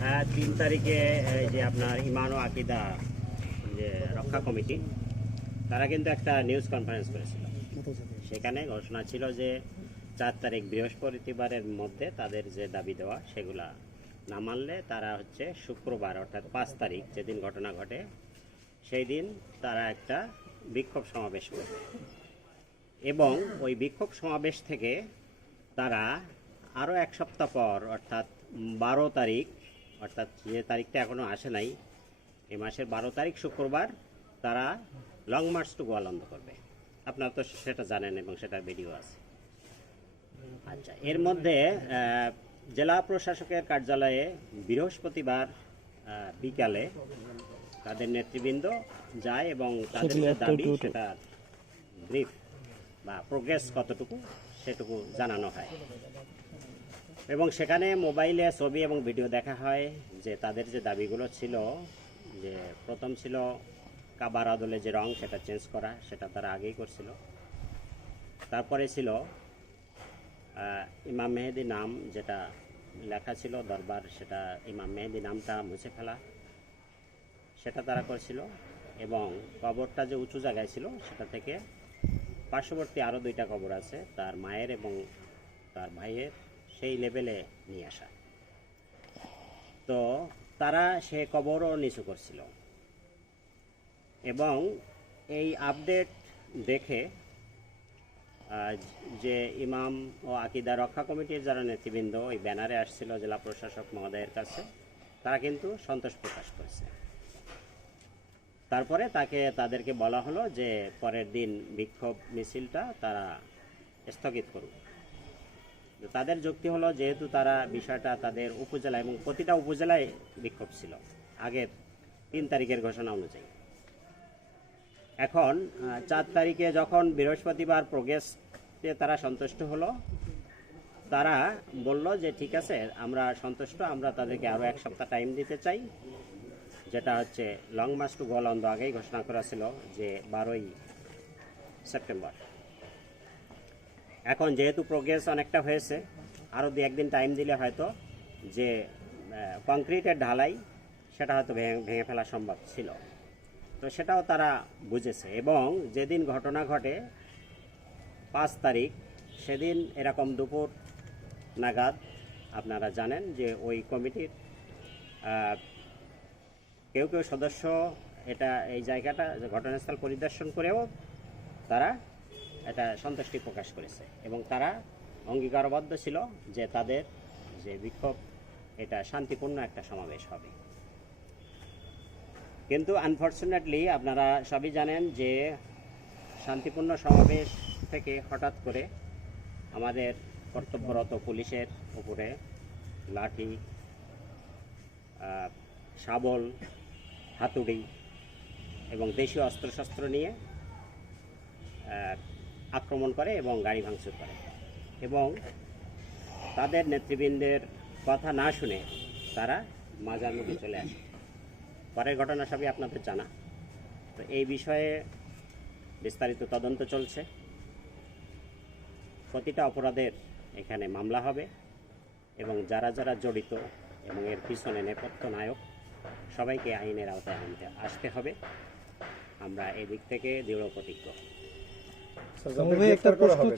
হ্যাঁ তিন তারিখে, এই যে আপনার ইমান ও আকিদা, যে রক্ষা কমিটি, তারা কিন্তু একটা নিউজ কনফারেন্স করেছিল। সেখানে ঘোষণা ছিল যে চার তারিখ বৃহস্পতিবারের মধ্যে তাদের যে দাবি দেওয়া, সেগুলা না মানলে তারা হচ্ছে শুক্রবার, অর্থাৎ পাঁচ তারিখ, যেদিন ঘটনা ঘটে, সেই দিন তারা একটা বিক্ষোভ সমাবেশ করবে। এবং ওই বিক্ষোভ সমাবেশ থেকে তারা আরও এক সপ্তাহ পর, অর্থাৎ বারো তারিখ অর্থাৎ যে তারিখটা এখনও আসে নাই এ মাসের বারো তারিখ শুক্রবার তারা লং মার্চ টু গোয়ালন্দ করবে। আপনারা তো সেটা জানেন এবং সেটা ভিডিও আছে। আচ্ছা এর মধ্যে জেলা প্রশাসকের কার্যালয়ে বৃহস্পতিবার বিকালে তাদের নেতৃবৃন্দ যায় এবং তাদের যে দাবি সেটা ব্রিফ বা প্রোগ্রেস কতটুকু সেটুকু জানানো হয়। এবং সেখানে মোবাইলে ছবি এবং ভিডিও দেখা হয় যে তাদের যে দাবিগুলো ছিল, যে প্রথম ছিল কাবার আদলে যে রং সেটা চেঞ্জ করা, সেটা তারা আগেই করছিল। তারপরে ছিল ইমাম মেহেদি নাম যেটা লেখা ছিল, দরবার সেটা ইমাম মেহেদি নামটা মুছে ফেলা, সেটা তারা করছিল। এবং কবরটা যে উঁচু জায়গায় ছিল, সেটা থেকে পার্শ্ববর্তী আরও দুইটা কবর আছে, তার মায়ের এবং তার ভাইয়ের। সেই লেভেলে নিয়ে আসা। তো তারা সে কবরও নিচু করছিল। এবং এই আপডেট দেখে যে ইমাম ও আকিদা রক্ষা কমিটির যারা নেতৃবৃন্দ, ওই ব্যানারে আসছিল জেলা প্রশাসক মহোদয়ের কাছে, তারা কিন্তু সন্তোষ প্রকাশ করেছে। তারপরে তাকে তাদেরকে বলা হলো যে পরের দিন বিক্ষোভ মিছিলটা তারা স্থগিত করুক। তাদের যুক্তি হলো যেহেতু তারা বিষয়টা তাদের উপজেলা এবং প্রতিটা উপজেলায় বিক্ষোভ ছিল আগের তিন তারিখের ঘোষণা অনুযায়ী। এখন চার তারিখে যখন বৃহস্পতিবার প্রোগ্রেসে তারা সন্তুষ্ট হলো, তারা বলল যে ঠিক আছে, আমরা সন্তুষ্ট, আমরা তাদেরকে আরও এক সপ্তাহ টাইম দিতে চাই। যেটা হচ্ছে লং মার্চ টু গোয়ালন্দ আগেই ঘোষণা করা ছিল যে বারোই সেপ্টেম্বর। এখন যেহেতু প্রোগ্রেস অনেকটা হয়েছে আরও দু একদিন টাইম দিলে হয়তো যে কংক্রিটের ঢালাই সেটা হয়তো ভেঙে ফেলা সম্ভব ছিল। তো সেটাও তারা বুঝেছে এবং যেদিন ঘটনা ঘটে, পাঁচ তারিখ, সেদিন এরকম দুপুর নাগাদ আপনারা জানেন যে ওই কমিটির কেউ কেউ সদস্য এটা এই জায়গাটা ঘটনাস্থল পরিদর্শন করেও তারা এটা সন্তুষ্টি প্রকাশ করেছে। এবং তারা অঙ্গীকারবদ্ধ ছিল যে তাদের যে বিক্ষোভ, এটা শান্তিপূর্ণ একটা সমাবেশ হবে। কিন্তু আনফর্চুনেটলি আপনারা সবই জানেন যে শান্তিপূর্ণ সমাবেশ থেকে হঠাৎ করে আমাদের কর্তব্যরত পুলিশের উপরে লাঠি শাবল, হাতুড়ি এবং দেশীয় অস্ত্রশস্ত্র নিয়ে আক্রমণ করে এবং গাড়ি ভাঙচুর করে। এবং তাদের নেতৃবৃন্দের কথা না শুনে তারা মাজার মধ্যে চলে আসে। পরের ঘটনা সবই আপনাদের জানা। তো এই বিষয়ে বিস্তারিত তদন্ত চলছে। প্রতিটা অপরাধের এখানে মামলা হবে এবং যারা যারা জড়িত এবং এর পিছনে নেপথ্য নায়ক, সবাইকে আইনের আওতায় আনতে আসতে হবে। আমরা এদিক থেকে দৃঢ় প্রতিজ্ঞ একটা প্রশ্ন